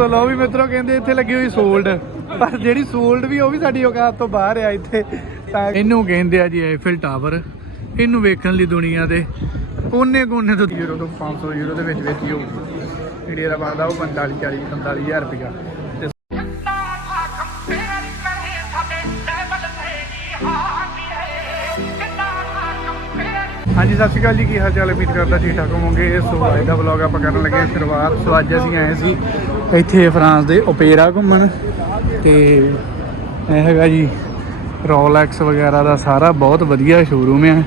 ਸੋ ਲਓ ਵੀ ਮਿੱਤਰੋ ਕਹਿੰਦੇ ਇੱਥੇ ਲੱਗੀ ਹੋਈ ਸੋਲਡ ਪਰ ਜਿਹੜੀ ਸੋਲਡ ਵੀ, ਉਹ ਵੀ ਸਾਡੀ ਔਕਾਤ ਤੋਂ ਬਾਹਰ ਆ ਇੱਥੇ। ਇਹਨੂੰ ਕਹਿੰਦੇ ਆ ਜੀ ਐਫਲ ਟਾਵਰ ਇਹਨੂੰ ਵੇਖਣ ਲਈ ਦੁਨੀਆ ਦੇ ਕੋਨੇ ਕੋਨੇ ਤੋਂ ਯੂਰੋ ਤੋਂ 500 ਯੂਰੋ ਦੇ ਵਿੱਚ ਵਿੱਚ ਹੀ ਹੋਊਗੀ ਇੰਡੀਆ ਦਾ ਬਣਦਾ ਉਹ 45 40 45000 ਰੁਪਇਆ ਹਾਂਜੀ, ਸਤਿ ਸ਼੍ਰੀ ਅਕਾਲ ਜੀ। ਕੀ ਹਾਲ ਚਾਲ? ਹੈ ਉਮੀਦ ਕਰਦਾ ਠੀਕ ਠਾਕ ਹੋਵੋਗੇ। ਸੋ ਅੱਜ ਦਾ ਵਲੌਗ ਆਪਾਂ ਕਰਨ ਲੱਗੇ ਹਾਂ ਸ਼ੁਰੂਆਤ। ਸੋ ਅੱਜ ਅਸੀਂ ਆਏ ਸੀ ਇੱਥੇ ਫਰਾਂਸ ਦੇ ਓਪੇਰਾ ਘੁੰਮਣ ਤੇ ਇਹ ਹੈਗਾ ਜੀ, ਰੋਲੈਕਸ ਵਗੈਰਾ ਦਾ ਸਾਰਾ ਬਹੁਤ ਵਧੀਆ ਸ਼ੋਰੂਮ ਹੈ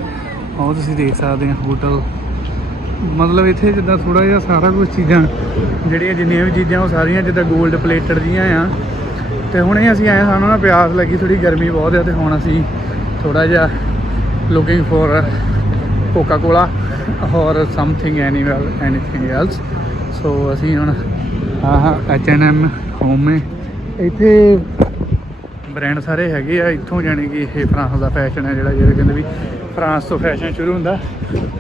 ਉਹ ਤੁਸੀਂ ਦੇਖ ਸਕਦੇ ਹੋ ਹੋਟਲ ਮਤਲਬ ਇੱਥੇ ਜਿੱਦਾਂ ਥੋੜਾ ਜਿਹਾ ਸਾਰਾ ਕੁਝ ਚੀਜ਼ਾਂ, ਜਿਹੜੀਆਂ ਜਿੰਨੀਆਂ ਵੀ ਚੀਜ਼ਾਂ ਉਹ ਸਾਰੀਆਂ ਜਿੱਦਾਂ 골ਡ ਪਲੇਟਡ ਦੀਆਂ ਆ। ਤੇ ਹੁਣੇ ਅਸੀਂ ਆਏ ਸਾਨੂੰ ਨਾ ਪਿਆਸ ਲੱਗੀ ਥੋੜੀ ਗਰਮੀ ਬਹੁਤ ਹੈ ਤੇ ਹੁਣ ਅਸੀਂ ਥੋੜਾ ਜਿਹਾ looking for Coca Cola or something anyway anything else so ਅਸੀਂ ਹੁਣ ਆਹ H&M ਹੋਮ ਹੈ। ਇੱਥੇ ਬ੍ਰਾਂਡ ਸਾਰੇ ਹੈਗੇ ਆ। ਇੱਥੋਂ ਜਾਣੀ ਕਿ ਇਹ ਫਰਾਂਸ ਦਾ ਫੈਸ਼ਨ ਹੈ ਜਿਹੜਾ ਜਿਹੜੇ ਕਹਿੰਦੇ ਵੀ ਫਰਾਂਸ ਤੋਂ ਫੈਸ਼ਨ ਸ਼ੁਰੂ ਹੁੰਦਾ।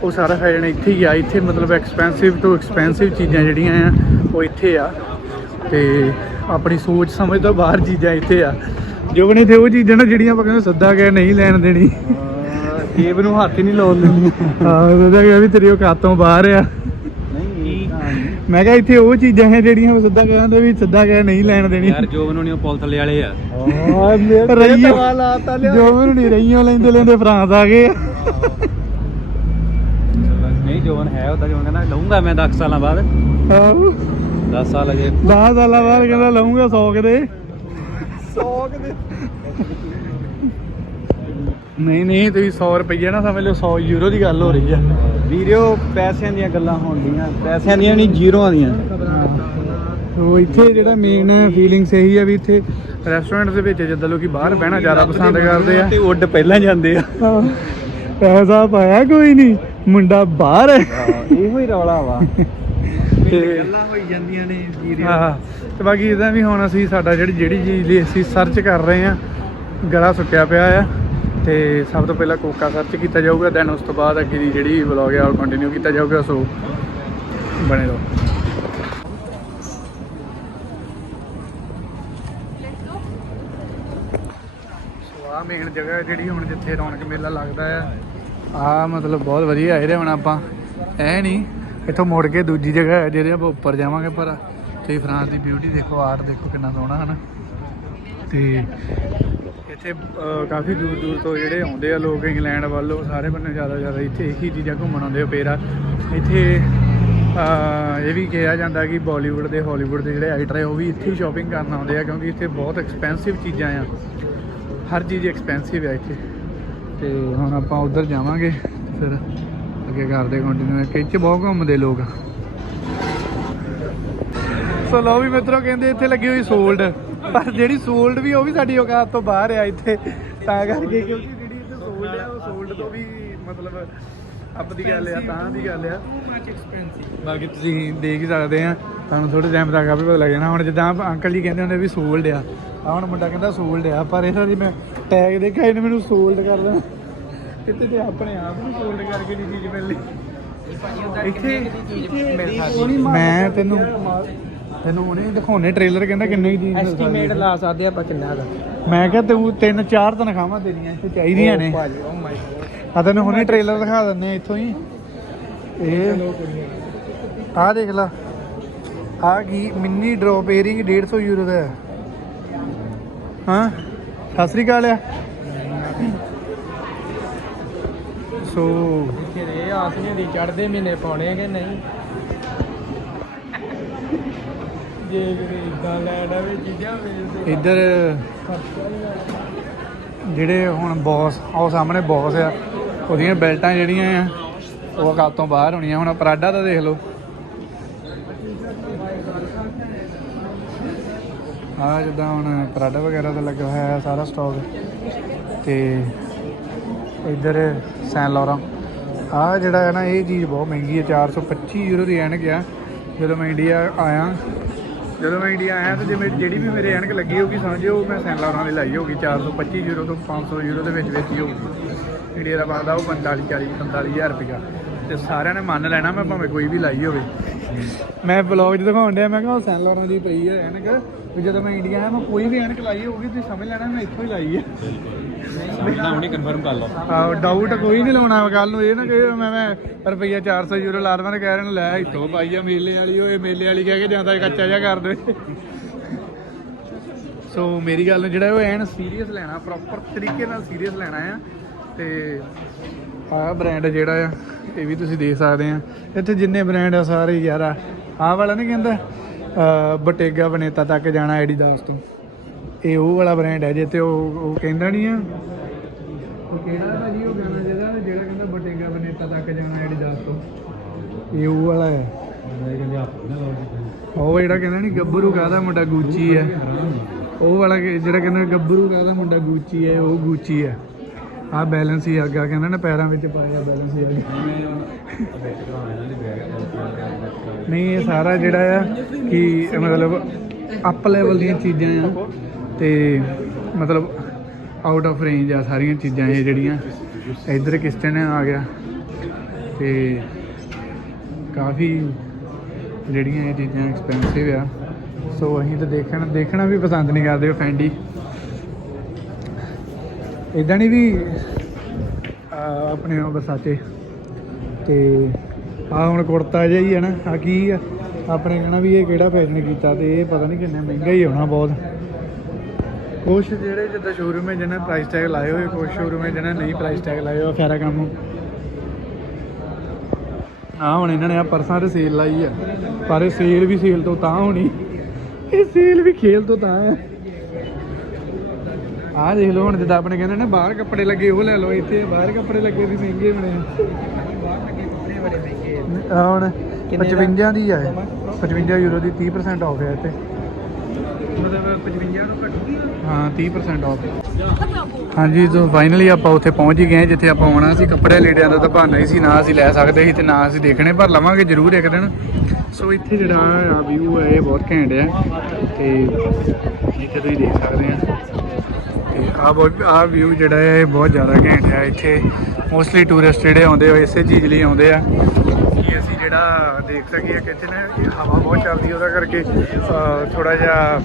ਉਹ ਸਾਰਾ ਫੈਸ਼ਨ ਇੱਥੇ ਹੀ ਆ। ਇੱਥੇ ਮਤਲਬ ਐਕਸਪੈਂਸਿਵ ਤੋਂ ਐਕਸਪੈਂਸਿਵ ਚੀਜ਼ਾਂ ਜਿਹੜੀਆਂ ਆ ਉਹ ਇੱਥੇ ਆ। ਤੇ ਆਪਣੀ ਸੋਚ ਸਮਝ ਤੋਂ ਬਾਹਰ ਚੀਜ਼ਾਂ ਇੱਥੇ ਆ। ਜੋ ਬਣੇ ਤੇ ਉਹ ਚੀਜ਼ਾਂ ਨਾ ਜਿਹੜੀਆਂ ਆਪਾਂ ਕਹਿੰਦੇ ਸੱਦਾ ਗਏ ਨਹੀਂ ਲੈਣ ਦੇਣੀ। ਜੇਬ ਨੂੰ ਹੱਥ ਹੀ ਨਹੀਂ ਲਾਉਣ ਦਿੰਦੀ ਹਾਂ ਸੱਦਾ ਗਿਆ ਵੀ ਤੇਰੀ ਔਕਾਤ ਤੋਂ ਬਾਹਰ ਆ। ਮੈਂ ਕਿਹਾ ਇੱਥੇ ਉਹ ਚੀਜ਼ਾਂ ਹੈ ਜਿਹੜੀਆਂ ਸੱਦਾ ਕਹਿੰਦੇ ਵੀ ਸੱਦਾ ਗਏ ਨਹੀਂ ਲੈਣ ਦੇਣੀ। ਯਾਰ ਜੋ ਬਣਾਉਣੀ ਉਹ ਪੁਲ ਥੱਲੇ ਵਾਲੇ ਆ। ਰਈਓ ਜੋ ਮੈਨੂੰ ਨਹੀਂ ਰਈਓ ਲੈਂਦੇ ਲੈਂਦੇ ਫਰਾਂਸ ਆ ਗਏ। ਆ। ਨਹੀਂ ਜੋਨ ਹੈ ਉਹਦਾ ਜੋਨ ਕਹਿੰਦਾ ਲਊਂਗਾ ਮੈਂ 10 ਸਾਲਾਂ ਬਾਅਦ। ਆਹੋ। 10 ਸਾਲ ਅਜੇ। 10 ਸਾਲਾਂ ਬਾਅਦ ਕਹਿੰਦਾ ਲਵਾਂਗਾ 100 ਕਦੇ 100 ਦੇ। ਨਹੀਂ ਨਹੀਂ ਤੁਸੀਂ 100 ਰੁਪਏ ਨਾ ਸਮਝ ਲਿਓ 100 ਯੂਰੋ ਦੀ ਗੱਲ ਹੋ ਰਹੀ ਆ। ਵੀਡੀਓ ਪੈਸਿਆਂ ਦੀਆਂ ਗੱਲਾਂ ਹੋਣਗੀਆਂ ਪੈਸਿਆਂ ਦੀਆਂ ਨਹੀਂ ਜ਼ੀਰੋਆਂ ਦੀਆਂ। ਉਹ ਇੱਥੇ ਜਿਹੜਾ ਮੇਨ ਫੀਲਿੰਗਸ ਇਹੀ ਆ ਵੀ ਇੱਥੇ ਰੈਸਟੋਰੈਂਟ ਦੇ ਵਿੱਚ ਜਿੱਦਾਂ ਲੋਕੀ ਬਾਹਰ ਬਹਿਣਾ ਜ਼ਿਆਦਾ ਪਸੰਦ ਕਰਦੇ ਆ। ਤੇ ਉੱਡ ਪਹਿਲਾਂ ਜਾਂਦੇ ਆ। ਪੈਸਾ ਪਾਇਆ ਕੋਈ ਨਹੀਂ ਮੁੰਡਾ ਬਾਹਰ ਹੈ। ਇਹੋ ਹੀ ਰੌਲਾ ਵਾ। ਤੇ ਗੱਲਾਂ ਹੋਈ ਜਾਂਦੀਆਂ ਨੇ ਵੀਡੀਓ ਹਾਂ ਤੇ ਬਾਕੀ ਇਦਾਂ ਵੀ ਹੁਣ ਅਸੀਂ ਸਾਡਾ ਜਿਹੜੀ ਜਿਹੜੀ ਚੀਜ਼ ਲਈ ਅਸੀਂ ਸਰਚ ਕਰ ਰਹੇ ਆ ਗਲਾ ਸੁੱਕਿਆ ਪਿਆ ਆ। ਤੇ ਸਭ ਤੋਂ ਪਹਿਲਾਂ ਕੋਕਾ ਸਰਚ ਕੀਤਾ ਜਾਊਗਾ ਦੈਨ ਉਸ ਤੋਂ ਬਾਅਦ ਅੱਗੇ ਦੀ ਜਿਹੜੀ ਵਲੌਗ ਆ ਉਹ ਕੰਟੀਨਿਊ ਕੀਤਾ ਜਾਊਗਾ ਸੋ ਬਣੇ ਰਹੋ। ਆ ਮੇਨ ਜਗ੍ਹਾ ਜਿਹੜੀ ਹੁਣ ਜਿੱਥੇ ਰੌਣਕ ਮੇਲਾ ਲੱਗਦਾ ਆ ਆ ਮਤਲਬ ਬਹੁਤ ਵਧੀਆ ਆਏ ਰਹੇ ਹੁਣ ਆਪਾਂ, ਐ ਨਹੀਂ ਇੱਥੋਂ ਮੁੜ ਕੇ ਦੂਜੀ ਜਗ੍ਹਾ ਹੈ ਜਿਹਦੇ ਆਪਾਂ ਉੱਪਰ ਜਾਵਾਂਗੇ ਪਰ ਤੁਸੀਂ ਫਰਾਂਸ ਦੀ ਬਿਊਟੀ ਦੇਖੋ ਆਰਟ ਦੇਖੋ ਕਿੰਨਾ ਸੋਹਣਾ, ਹਨ? ਤੇ ਇੱਥੇ ਕਾਫੀ ਦੂਰ ਦੂਰ ਤੋਂ ਜਿਹੜੇ ਆਉਂਦੇ ਆ ਲੋਕ ਇੰਗਲੈਂਡ ਵੱਲੋਂ, ਸਾਰੇ ਬੰਨੇ ਜ਼ਿਆਦਾ ਜ਼ਿਆਦਾ ਇੱਥੇ ਇਹੀ ਚੀਜ਼ਾਂ ਘੁੰਮਣ ਆਉਂਦੇ ਓਪੇਰਾ ਇੱਥੇ ਇਹ ਵੀ ਕਿਹਾ ਜਾਂਦਾ ਕਿ ਬਾਲੀਵੁੱਡ ਦੇ ਹਾਲੀਵੁੱਡ ਦੇ ਜਿਹੜੇ ਐਕਟਰ ਆ, ਉਹ ਵੀ ਇੱਥੇ ਹੀ ਸ਼ਾਪਿੰਗ ਕਰਨ ਆਉਂਦੇ ਆ, ਕਿਉਂਕਿ ਇੱਥੇ ਬਹੁਤ ਐਕਸਪੈਂਸਿਵ ਚੀਜ਼ਾਂ ਆ। ਹਰ ਚੀਜ਼ ਐਕਸਪੈਂਸਿਵ ਆ ਇੱਥੇ। ਤੇ ਹੁਣ ਆਪਾਂ ਉਧਰ ਜਾਵਾਂਗੇ, ਫਿਰ ਅੱਗੇ ਕਰਦੇ ਕੰਟੀਨਿਊ ਕਿ ਇੱਥੇ ਬਹੁਤ ਘੁੰਮਦੇ ਲੋਕ ਸੋ ਲਓ ਵੀ ਮਿੱਤਰੋ ਕਹਿੰਦੇ ਇੱਥੇ ਲੱਗੀ ਹੋਈ ਸੋਲਡ ਪਰ ਜਿਹੜੀ ਸੋਲਡ ਵੀ ਉਹ ਵੀ ਸਾਡੀ ਔਕਾਤ ਤੋਂ ਬਾਹਰ ਆ ਇੱਥੇ। ਤਾਂ ਕਰਕੇ ਕਿਉਂਕਿ ਜਿਹੜੀ ਇੱਥੇ ਸੋਲਡ ਆ ਉਹ ਸੋਲਡ ਤੋਂ ਵੀ ਮਤਲਬ ਅਪ ਦੀ ਗੱਲ ਆ ਤਾਂ ਦੀ ਗੱਲ ਆ। ਬਾਕੀ ਤੁਸੀਂ ਦੇਖ ਹੀ ਸਕਦੇ ਆ ਤੁਹਾਨੂੰ ਥੋੜੇ ਟਾਈਮ ਤੱਕ ਆਪੇ ਪਤਾ ਲੱਗ ਜਾਣਾ ਹੁਣ ਜਿੱਦਾਂ ਅੰਕਲ ਜੀ ਕਹਿੰਦੇ ਹੁੰਦੇ ਵੀ ਸੋਲਡ ਆ ਆ ਹੁਣ ਮੁੰਡਾ ਕਹਿੰਦਾ ਸੋਲਡ ਆ ਪਰ ਇਹਨਾਂ ਦੀ ਮੈਂ ਟੈਗ ਦੇਖਿਆ ਇਹਨੇ ਮੈਨੂੰ ਸੋਲਡ ਕਰ ਦੇਣਾ। ਇੱਥੇ ਤੇ ਆਪਣੇ ਆਪ ਨੂੰ ਸੋਲਡ ਕਰਕੇ ਦੀ ਚੀਜ਼ ਮਿਲਣੀ ਇੱਥੇ ਮੈਂ ਤੈਨੂੰ ਤੈਨੂੰ ਉਹਨੇ ਦਿਖਾਉਣੇ ਟ੍ਰੇਲਰ ਕਹਿੰਦਾ ਕਿੰਨੇ ਦੀ ਐਸਟੀਮੇਟ। ਲਾ ਸਕਦੇ ਆਪਾਂ ਕਿੰਨਾ ਦਾ। ਮੈਂ ਕਿਹਾ ਤੂੰ ਤਿੰਨ ਚਾਰ ਤਨਖਾਹਾਂ ਦੇਣੀਆਂ ਇੱਥੇ ਚਾਹੀਦੀਆਂ ਨੇ। ਭਾਜੀ ਓ ਮਾਈ ਆ ਤੈਨੂੰ ਹੁਣੇ ਟ੍ਰੇਲਰ ਦਿਖਾ ਦਿੰਨੇ ਆ ਇੱਥੋਂ ਹੀ। ਇਹ ਆਹ ਦੇਖ ਲਾ। ਆ ਕੀ ਮਿੰਨੀ ਡ੍ਰੌਪ ਏਅਰਿੰਗ 150 ਯੂਰੋ ਦਾ ਹੈ। ਸਤਿ ਸ੍ਰੀ ਅਕਾਲ ਆ। ਸੋ ਕਿਰੇ ਆਸਨੇ ਦੀ ਚੜਦੇ ਮਹੀਨੇ ਪਾਉਣੇ ਕਿ ਨਹੀਂ? ਜੇ ਇਦਾਂ ਲੈਣਾ ਵੀ ਚੀਜ਼ਾਂ ਵੇਚਦੇ ਇੱਧਰ ਜਿਹੜੇ ਹੁਣ ਬੌਸ ਉਹ ਸਾਹਮਣੇ ਬੌਸ ਆ, ਉਹਦੀਆਂ ਬੈਲਟਾਂ ਜਿਹੜੀਆਂ ਆ, ਉਹ ਕੱਪ ਤੋਂ ਬਾਹਰ ਹੋਣੀਆਂ, ਹੁਣ ਪਰਾਡਾ ਦਾ ਦੇਖ ਲਓ। ਆ ਜਿੱਦਾਂ ਹੁਣ ਪਰਾਡਾ ਵਗੈਰਾ ਦਾ ਲੱਗਾ ਹੋਇਆ ਸਾਰਾ ਸਟਾਕ ਤੇ ਇੱਧਰ ਸੈਨ ਲੋਰਾ ਆ ਜਿਹੜਾ ਹੈ ਨਾ, ਇਹ ਚੀਜ਼ ਬਹੁਤ ਮਹਿੰਗੀ ਹੈ 425 ਯੂਰੋ ਦੀ ਐਨਕ ਆ। ਜਦੋਂ ਮੈਂ ਇੰਡੀਆ ਆਇਆ ਜਦੋਂ ਮੈਂ ਇੰਡੀਆ ਆਇਆ ਤੇ ਜਿਵੇਂ ਜਿਹੜੀ ਵੀ ਮੇਰੇ ਐਨਕ ਲੱਗੀ ਹੋਊਗੀ, ਸਮਝਿਓ, ਮੈਂ ਸੈਨ ਲੋਰਾਂ ਦੀ ਲਾਈ ਹੋਊਗੀ 425 ਯੂਰੋ ਤੋਂ 500 ਯੂਰੋ ਦੇ ਵਿੱਚ ਵਿੱਚ ਹੀ ਹੋਊਗੀ। ਇੰਡੀਆ ਦਾ ਬਣਦਾ ਉਹ 45 40 45000 ਰੁਪਇਆ ਤੇ ਸਾਰਿਆਂ ਨੇ ਮੰਨ ਲੈਣਾ ਮੈਂ ਭਾਵੇਂ ਕੋਈ ਵੀ ਲਾਈ ਹੋਵੇ। ਮੈਂ ਵਲੌਗ 'ਚ ਦਿਖਾਉਣ ਡਿਆ, ਮੈਂ ਕਿਹਾ ਉਹ ਸੈਨ ਲੋਰਾਂ ਦੀ ਪਈ ਹੈ ਐਨਕ। ਵੀ ਜਦੋਂ ਮੈਂ ਇੰਡੀਆ ਆਇਆ, ਮੈਂ ਕੋਈ ਵੀ ਐਨਕ ਲਾਈ ਹੋਊਗੀ, ਤੁਸੀਂ ਸਮਝ ਲੈਣਾ ਮੈਂ ਇੱਥੋਂ ਹੀ ਲਾਈ ਹੈ। ਨਾ ਹੁਣੀ ਕਨਫਰਮ ਕਰ ਲਓ ਆਹ ਡਾਊਟ ਕੋਈ ਨਹੀਂ ਲਾਉਣਾ ਕੱਲ ਨੂੰ। ਇਹ ਨਾ ਕਿ ਮੈਂ ਮੈਂ ਰੁਪਈਆ 400 ਯੂਰੋ ਲਾ ਦਵਾਂ ਤੇ ਕਹਿ ਰਹੇ ਨੇ, ਲੈ ਇੱਥੋਂ ਪਾਈ ਆ ਮੇਲੇ ਵਾਲੀ, ਓਏ ਮੇਲੇ ਵਾਲੀ ਕਹਿ ਕੇ ਜਾਂਦਾ ਕੱਚਾ ਜਿਹਾ ਕਰ ਦੇ। ਸੋ ਮੇਰੀ ਗੱਲ ਨੂੰ ਜਿਹੜਾ ਉਹ ਐਨ ਸੀਰੀਅਸ ਲੈਣਾ ਪ੍ਰੋਪਰ ਤਰੀਕੇ ਨਾਲ ਸੀਰੀਅਸ ਲੈਣਾ ਆ, ਤੇ ਆਹ ਬ੍ਰਾਂਡ ਜਿਹੜਾ ਆ, ਇਹ ਵੀ ਤੁਸੀਂ ਦੇਖ ਸਕਦੇ ਆ। ਇੱਥੇ ਜਿੰਨੇ ਬ੍ਰਾਂਡ ਆ ਸਾਰੇ ਯਾਰ, ਆਹ ਵਾਲਾ ਨਹੀਂ ਕਹਿੰਦਾ ਬਟੇਗਾ ਬਨੇਤਾ ਤੱਕ ਜਾਣਾ ਐਡੀਦਾਸ ਤੋਂ। ਇਹ ਉਹ ਵਾਲਾ ਬ੍ਰਾਂਡ ਹੈ ਜਿੱਥੇ ਉਹ ਉਹ ਕਹਿੰਦਾ ਨਹੀਂ ਆ। ਉਹ ਕਿਹੜਾ ਭਾਜੀ ਉਹ ਗਾਣਾ ਜਿਹੜਾ ਜਿਹੜਾ ਕਹਿੰਦਾ ਬਟੇਗਾ ਬਨੇਤਾ ਤੱਕ ਜਾਣਾ ਐਡੀਦਾਸ ਤੋਂ। ਇਹ ਉਹ ਵਾਲਾ ਹੈ। ਉਹ ਜਿਹੜਾ ਕਹਿੰਦਾ ਨਹੀਂ ਗੱਭਰੂ ਕਾਹਦਾ ਮੁੰਡਾ ਗੂਚੀ ਹੈ। ਉਹ ਵਾਲਾ ਜਿਹੜਾ ਕਹਿੰਦਾ ਗੱਭਰੂ ਕਾਹਦਾ ਮੁੰਡਾ ਗੂਚੀ ਹੈ, ਉਹ ਗੂਚੀ ਹੈ। ਆਹ ਬੈਲੈਂਸ ਹੀ ਅੱਗਾ ਕਹਿੰਦਾ ਨਾ ਪੈਰਾਂ ਵਿੱਚ ਪਾਇਆ ਬੈਲੈਂਸ ਹੀ ਅੱਗਾ। ਨਹੀਂ, ਇਹ ਸਾਰਾ ਜਿਹੜਾ ਆ ਕਿ ਮਤਲਬ ਅਪ ਲੈਵਲ ਦੀਆਂ ਚੀਜ਼ਾਂ ਆ। ਤੇ ਮਤਲਬ ਆਊਟ ਆਫ ਰੇਂਜ ਆ ਸਾਰੀਆਂ ਚੀਜ਼ਾਂ ਇਹ ਜਿਹੜੀਆਂ। ਇਧਰ ਕਿਸਟਨ ਆ ਗਿਆ ਤੇ ਕਾਫੀ ਜਿਹੜੀਆਂ ਇਹ ਚੀਜ਼ਾਂ ਐਕਸਪੈਂਸਿਵ ਆ। ਸੋ ਅਸੀਂ ਤਾਂ ਦੇਖਣ ਦੇਖਣਾ ਵੀ ਪਸੰਦ ਨਹੀਂ ਕਰਦੇ ਉਹ ਫੈਂਡੀ ਇਦਾਂ ਨਹੀਂ ਵੀ ਆਪਣੇ ਉਹ ਬਰਸਾਤੇ ਤੇ ਆ ਹੁਣ ਕੁੜਤਾ ਜਿਹਾ ਹੀ ਹੈ ਨਾ, ਆ ਕੀ ਆ? ਆਪਣੇ ਕਹਿਣਾ ਵੀ ਇਹ ਕਿਹੜਾ ਫੈਸ਼ਨ ਕੀਤਾ ਤੇ ਇਹ ਪਤਾ ਨਹੀਂ ਕਿੰਨਾ ਮਹਿੰਗਾ ਹੀ ਹੋਣਾ ਬਹੁਤ। ਕੁਛ ਜਿਹੜੇ ਜਿੱਦਾਂ ਸ਼ੋਰੂਮ ਹੈ ਜਿਹਨਾਂ ਪ੍ਰਾਈਸ ਟੈਗ ਲਾਏ ਹੋਏ ਕੁਛ ਸ਼ੋਰੂਮ ਹੈ ਜਿਹਨਾਂ ਨਹੀਂ ਪ੍ਰਾਈਸ ਟੈਗ ਲਾਏ ਹੋਏ ਫੈਰਾ ਕੰਮ। ਆ ਹੁਣ ਇਹਨਾਂ ਨੇ ਆ ਪਰਸਾਂ ਤੇ ਸੇਲ ਲਾਈ ਆ। ਪਰ ਇਹ ਸੇਲ ਵੀ ਸੇਲ ਤੋਂ ਤਾਂ ਹੋਣੀ। ਇਹ ਸੇਲ ਵੀ ਖੇਲ ਤੋਂ ਤਾਂ ਆ ਆਹ ਦੇਖ ਲਓ ਹੁਣ ਜਿੱਦਾਂ ਆਪਣੇ ਕਹਿੰਦੇ ਨੇ ਬਾਹਰ ਕੱਪੜੇ ਲੱਗੇ ਉਹ ਲੈ ਲਓ ਇੱਥੇ ਬਾਹਰ ਕੱਪੜੇ ਲੱਗੇ ਵੀ ਮਹਿੰਗੇ ਬਣੇ। ਆ ਹੁਣ 55 ਦੀ ਆ ਇਹ। 55 ਯੂਰੋ ਦੀ 30% ਆਫ ਹੈ ਇੱਥੇ। ਮਤਲਬ 55 ਨੂੰ ਘੱਟ ਹਾਂ 30% ਆਫ ਹਾਂਜੀ ਤੋਂ ਫਾਈਨਲੀ ਆਪਾਂ ਉੱਥੇ ਪਹੁੰਚ ਹੀ ਗਏ, ਜਿੱਥੇ ਆਪਾਂ ਆਉਣਾ ਸੀ, ਕੱਪੜੇ ਲੀੜਿਆਂ ਦਾ ਤਾਂ ਬਹਾਨਾ ਹੀ ਸੀ, ਨਾ ਅਸੀਂ ਲੈ ਸਕਦੇ ਸੀ ਤੇ ਨਾ ਅਸੀਂ ਦੇਖਣੇ, ਪਰ ਲਵਾਂਗੇ ਜ਼ਰੂਰ ਇੱਕ ਦਿਨ। ਸੋ ਇੱਥੇ ਜਿਹੜਾ ਆ ਵਿਊ ਹੈ ਇਹ ਬਹੁਤ ਘੈਂਟ ਹੈ ਤੇ ਇੱਥੇ ਤੁਸੀਂ ਦੇਖ ਸਕਦੇ ਆ। ਤੇ ਆ ਬਹੁਤ, ਆ ਵਿਊ ਜਿਹੜਾ ਹੈ ਇਹ ਬਹੁਤ ਜ਼ਿਆਦਾ ਘੈਂਟ ਹੈ ਇੱਥੇ ਮੋਸਟਲੀ ਟੂਰਿਸਟ ਜਿਹੜੇ ਆਉਂਦੇ ਹੋ ਇਸੇ ਚੀਜ਼ ਲਈ ਆਉਂਦੇ ਆ। ਕਿ ਅਸੀਂ ਜਿਹੜਾ ਦੇਖ ਸਕੀਏ ਕਿ ਇੱਥੇ ਨਾ ਹਵਾ ਬਹੁਤ ਚੱਲਦੀ ਹੈ ਉਹਦਾ ਕਰਕੇ ਥੋੜਾ ਜਿਹਾ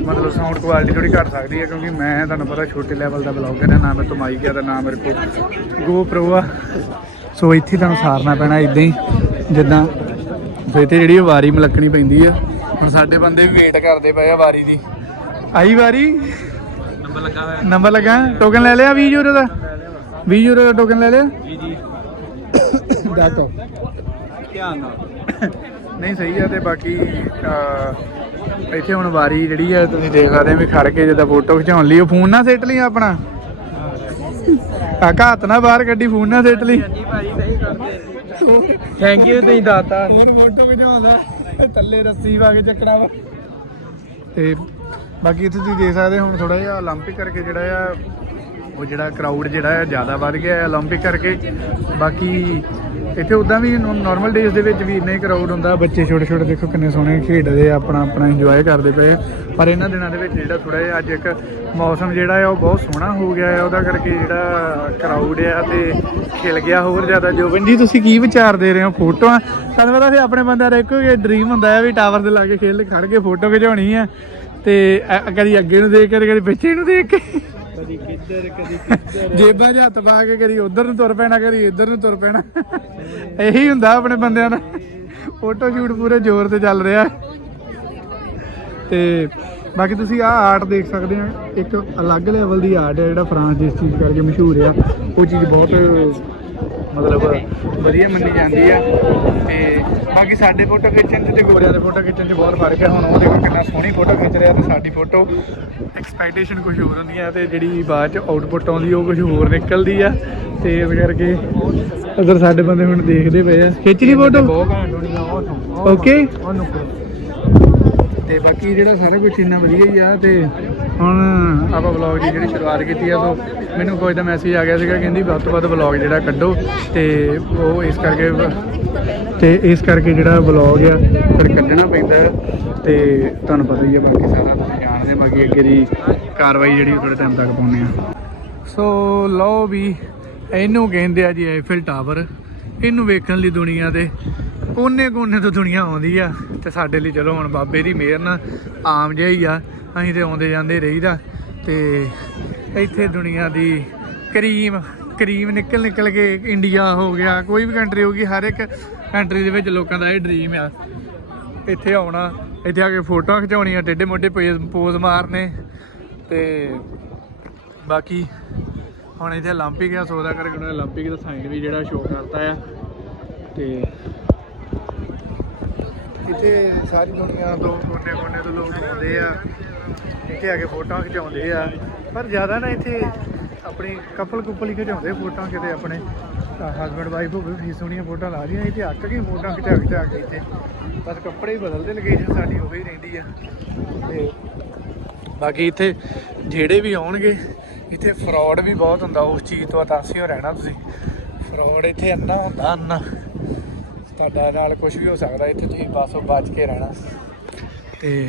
ਮਤਲਬ ਸਾਊਂਡ ਕੁਆਲਿਟੀ ਥੋੜੀ ਘੱਟ ਸਕਦੀ ਹੈ ਕਿਉਂਕਿ ਮੈਂ ਤੁਹਾਨੂੰ ਪਤਾ ਛੋਟੇ ਲੈਵਲ ਦਾ ਬਲੌਗਰ ਹਾਂ ਨਾ ਮੈਂ ਤੋਂ ਮਾਈਕ ਆ ਦਾ ਨਾਮ ਮੇਰੇ ਕੋਲ ਪ੍ਰੋ ਆ। ਸੋ ਇੱਥੇ ਤੁਹਾਨੂੰ ਸਾਰਨਾ ਪੈਣਾ ਇਦਾਂ ਹੀ ਜਿੱਦਾਂ ਫਿਰ ਤੇ ਜਿਹੜੀ ਵਾਰੀ ਮਲਕਣੀ ਪੈਂਦੀ ਆ ਹੁਣ ਸਾਡੇ ਬੰਦੇ ਵੀ ਵੇਟ ਕਰਦੇ ਪਏ ਆ ਵਾਰੀ ਦੀ। ਆਈ ਵਾਰੀ? ਨੰਬਰ ਲੱਗਾ ਹੋਇਆ। ਨੰਬਰ ਲਗਾ? ਟੋਕਨ ਲੈ ਲਿਆ 20 ਯੂਰੋ ਦਾ? 20 ਯੂਰੋ ਦਾ ਟੋਕਨ ਲੈ ਲਿਆ? ਜੀ ਜੀ। ਡਾਕੋ ਧਿਆਨ ਨਾਲ ਨਹੀਂ ਸਹੀ ਆ ਤੇ ਬਾਕੀ ਅਹ, ਇੱਥੇ ਹੁਣ ਵਾਰੀ ਜਿਹੜੀ ਆ ਤੁਸੀਂ ਦੇਖ ਸਕਦੇ ਆ ਵੀ ਖੜ ਕੇ ਜਿੱਦਾਂ ਫੋਟੋ ਖਿਚਾਉਣ ਲਈ ਉਹ ਫੋਨ ਨਾ ਸੈੱਟ ਲਈ ਆਪਣਾ ਕਾਕਾ ਹੱਥ ਨਾ ਬਾਹਰ ਕੱਢੀ ਫੋਨ ਨਾ ਸੈੱਟ ਲਈ ਜੀ ਭਾਜੀ ਸਹੀ ਕਰਦੇ ਥੈਂਕ ਯੂ ਤੁਸੀਂ ਦਾਤਾ ਹੁਣ ਫੋਟੋ ਖਿਚਾਉਂਦਾ ਥੱਲੇ ਰੱਸੀ ਪਾ ਕੇ ਚੱਕਣਾ ਵਾ ਤੇ ਬਾਕੀ ਇੱਥੇ ਤੁਸੀਂ ਦੇਖ ਸਕਦੇ ਹੋ ਹੁਣ ਥੋੜਾ ਜਿਹਾ 올림픽 ਕਰਕੇ ਜਿਹੜਾ ਆ ਉਹ ਜਿਹੜਾ ਕਰਾਊਡ ਜਿਹੜਾ ਹੈ ਜ਼ਿਆਦਾ ਵੱਧ ਗਿਆ ਹੈ 올림픽 ਕਰਕੇ ਬਾਕੀ ਇੱਥੇ ਉਦਾਂ ਵੀ ਨਾਰਮਲ ਡੇਜ਼ ਦੇ ਵਿੱਚ ਵੀ ਇੰਨਾ ਹੀ ਕਰਾਊਡ ਹੁੰਦਾ, ਬੱਚੇ ਛੋਟੇ ਛੋਟੇ ਦੇਖੋ ਕਿੰਨੇ ਸੋਹਣੇ ਖੇਡਦੇ ਆ, ਆਪਣਾ ਆਪਣਾ ਇੰਜੋਏ ਕਰਦੇ ਪਏ। ਪਰ ਇਹਨਾਂ ਦਿਨਾਂ ਦੇ ਵਿੱਚ ਜਿਹੜਾ ਥੋੜਾ ਜਿਹਾ ਅੱਜ ਇੱਕ ਮੌਸਮ ਜਿਹੜਾ ਆ, ਉਹ ਬਹੁਤ ਸੋਹਣਾ ਹੋ ਗਿਆ ਆ, ਉਹਦਾ ਕਰਕੇ ਜਿਹੜਾ ਕਰਾਊਡ ਆ ਤੇ ਖਿਲ ਗਿਆ ਹੋਰ ਜ਼ਿਆਦਾ। ਜੋਬਨ ਜੀ, ਤੁਸੀਂ ਕੀ ਵਿਚਾਰ ਦੇ ਰਹੇ ਹੋ? ਫੋਟੋਆਂ ਤੁਹਾਨੂੰ ਪਤਾ ਫਿਰ ਆਪਣੇ ਬੰਦਾ ਦਾ ਇੱਕੋ ਹੀ ਡ੍ਰੀਮ ਹੁੰਦਾ ਆ ਵੀ ਟਾਵਰ ਦੇ ਲਾਗੇ ਖੇਲ ਖੜ ਕੇ ਫੋਟੋ ਖਿਚਾਉਣੀ ਆ। ਤੇ ਕਦੀ ਅੱਗੇ ਨੂੰ ਦੇਖ ਕੇ ਕਦੀ ਪਿੱਛੇ ਨੂੰ ਦੇਖ ਕੇ। ਕਦੀ ਕਿੱਧਰ ਕਦੀ ਕਿੱਧਰ ਜੇਬਾਂ 'ਚ ਹੱਥ ਪਾ ਕੇ ਕਦੀ ਉਧਰ ਨੂੰ ਤੁਰ ਪੈਣਾ, ਕਦੀ ਇੱਧਰ ਨੂੰ ਤੁਰ ਪੈਣਾ। ਇਹੀ ਹੁੰਦਾ ਆਪਣੇ ਬੰਦਿਆਂ ਦਾ। ਫੋਟੋ ਸ਼ੂਟ ਪੂਰੇ ਜ਼ੋਰ ਤੇ ਚੱਲ ਰਿਹਾ। ਤੇ ਬਾਕੀ ਤੁਸੀਂ ਆਹ ਆਰਟ ਦੇਖ ਸਕਦੇ ਆ ਇੱਕ ਅਲੱਗ ਲੈਵਲ ਦੀ ਆਰਟ ਹੈ ਜਿਹੜਾ ਫਰਾਂਸ ਜਿਸ ਚੀਜ਼ ਕਰਕੇ ਮਸ਼ਹੂਰ ਆ। ਉਹ ਚੀਜ਼ ਬਹੁਤ ਮਤਲਬ ਵਧੀਆ ਮੰਨੀ ਜਾਂਦੀ ਆ। ਤੇ ਬਾਕੀ ਸਾਡੇ ਫੋਟੋ ਖਿੱਚਣ 'ਚ ਤੇ ਗੋਰਿਆਂ ਦੇ ਫੋਟੋ ਖਿੱਚਣ 'ਚ ਬਹੁਤ ਫ਼ਰਕ ਹੈ ਹੁਣ ਉਹ ਦੇਖੋ ਕਿੰਨਾ ਸੋਹਣੀ ਫੋਟੋ ਖਿੱਚ ਰਿਹਾ ਤੇ ਸਾਡੀ ਫੋਟੋ ਐਕਸਪੈਕਟੇਸ਼ਨ ਕੁਝ ਹੋਰ ਹੁੰਦੀ ਆ ਤੇ ਜਿਹੜੀ ਬਾਅਦ 'ਚ ਆਊਟਪੁੱਟ ਆਉਂਦੀ ਉਹ ਕੁਝ ਹੋਰ ਨਿਕਲਦੀ ਆ। ਤੇ ਇਸ ਕਰਕੇ ਅਗਰ ਸਾਡੇ ਬੰਦੇ ਹੁਣ ਦੇਖਦੇ ਪਏ ਆ ਖਿੱਚ ਲਈ ਫੋਟੋ ਬਹੁਤ ਘੈਂਟ ਹੋਣੀ ਆ ਉਹ ਓਕੇ ਤੇ ਬਾਕੀ ਜਿਹੜਾ ਸਾਰਾ ਕੁਝ ਇੰਨਾ ਵਧੀਆ ਹੀ ਆ ਤੇ ਹੁਣ ਆਪਾਂ ਵਲੌਗ ਦੀ ਜਿਹੜੀ ਸ਼ੁਰੂਆਤ ਕੀਤੀ ਆ, ਸੋ ਮੈਨੂੰ ਕੋਈ ਤਾਂ ਮੈਸੇਜ ਆ ਗਿਆ ਸੀਗਾ ਕਹਿੰਦੀ ਵੱਧ ਤੋਂ ਵੱਧ ਵਲੌਗ ਜਿਹੜਾ ਕੱਢੋ ਤੇ ਉਹ ਇਸ ਕਰਕੇ ਤੇ ਇਸ ਕਰਕੇ ਜਿਹੜਾ ਵਲੌਗ ਆ, ਫਿਰ ਕੱਢਣਾ ਪੈਂਦਾ ਤੇ ਤੁਹਾਨੂੰ ਪਤਾ ਹੀ ਆ ਬਾਕੀ ਸਾਰਾ ਤੁਸੀਂ ਜਾਣਦੇ ਬਾਕੀ ਅੱਗੇ ਦੀ ਕਾਰਵਾਈ ਜਿਹੜੀ ਥੋੜੇ ਟਾਈਮ ਤੱਕ ਪਾਉਣੇ ਆ ਸੋ ਲਓ ਵੀ, ਇਹਨੂੰ ਕਹਿੰਦੇ ਆ ਜੀ ਐਫਿਲ ਟਾਵਰ ਇਹਨੂੰ ਵੇਖਣ ਲਈ ਦੁਨੀਆ ਦੇ ਕੋਨੇ-ਕੋਨੇ ਤੋਂ ਦੁਨੀਆ ਆਉਂਦੀ ਆ ਤੇ ਸਾਡੇ ਲਈ ਚਲੋ ਹੁਣ ਬਾਬੇ ਦੀ ਮਿਹਰ ਨਾਲ ਆਮ ਜਿਹਾ ਹੀ ਆ। ਅਸੀਂ ਤੇ ਆਉਂਦੇ ਜਾਂਦੇ ਰਹੀਦਾ ਤੇ ਇੱਥੇ ਦੁਨੀਆ ਦੀ ਕਰੀਮ ਕਰੀਮ ਨਿਕਲ ਨਿਕਲ ਕੇ ਇੰਡੀਆ ਹੋ ਗਿਆ ਕੋਈ ਵੀ ਕੰਟਰੀ ਹੋਗੀ ਹਰ ਇੱਕ ਕੰਟਰੀ ਦੇ ਵਿੱਚ ਲੋਕਾਂ ਦਾ ਇਹ ਡ੍ਰੀਮ ਆ ਇੱਥੇ ਆਉਣਾ ਇੱਥੇ ਆ ਕੇ ਫੋਟੋਆਂ ਖਿਚਾਉਣੀਆਂ ਟੇਡੇ ਮੋਢੇ ਪੋਜ਼ ਮਾਰਨੇ ਤੇ ਬਾਕੀ ਹੁਣ ਇੱਥੇ 올림픽 ਆ ਸੋਦਾ ਕਰਕੇ ਉਹਨਾਂ ਨੇ 올림픽 ਦਾ ਸਾਈਨ ਵੀ ਜਿਹੜਾ ਸ਼ੋਅ ਕਰਤਾ ਆ ਤੇ ਇੱਥੇ ਸਾਰੀ ਦੁਨੀਆ ਤੋਂ ਕੋਨੇ ਕੋਨੇ ਤੋਂ ਲੋਕ ਆਉਂਦੇ ਆ ਇੱਥੇ ਆ ਕੇ ਫੋਟੋਆਂ ਖਿਚਾਉਂਦੇ ਆ। ਪਰ ਜ਼ਿਆਦਾ ਨਾ ਇੱਥੇ ਆਪਣੀ ਕਪਲ ਕੁਪਲ ਹੀ ਖਿਚਾਉਂਦੇ ਫੋਟੋਆਂ ਕਿਤੇ ਆਪਣੇ। ਹਸਬੰਡ ਵਾਈਫ ਹੋਵੇ, ਵੀ ਸੋਹਣੀਆਂ ਫੋਟੋਆਂ ਲਾ ਰਹੀਆਂ, ਇੱਥੇ ਅੱਕ ਕੇ ਫੋਟੋਆਂ ਖਿਚਾ ਖਿਚਾ ਕੇ ਇੱਥੇ। ਬਸ ਕੱਪੜੇ ਹੀ ਬਦਲਦੇ ਲੋਕੇਸ਼ਨ ਸਾਡੀ ਉਹੀ ਰਹਿੰਦੀ ਆ। ਤੇ ਬਾਕੀ ਇੱਥੇ ਜਿਹੜੇ ਵੀ ਆਉਣਗੇ, ਇੱਥੇ ਫਰਾਡ ਵੀ ਬਹੁਤ ਹੁੰਦਾ, ਉਸ ਚੀਜ਼ ਤੋਂ ਤਾਸੀਓ ਰਹਿਣਾ ਤੁਸੀਂ। ਫਰਾਡ ਇੱਥੇ ਅੰਨਾ ਹੁੰਦਾ ਅੰਨਾ ਤੁਹਾਡਾ ਨਾਲ ਕੁਝ ਵੀ ਹੋ ਸਕਦਾ, ਇੱਥੇ ਤੁਸੀਂ ਬਸ ਬਚ ਕੇ ਰਹਿਣਾ। ਤੇ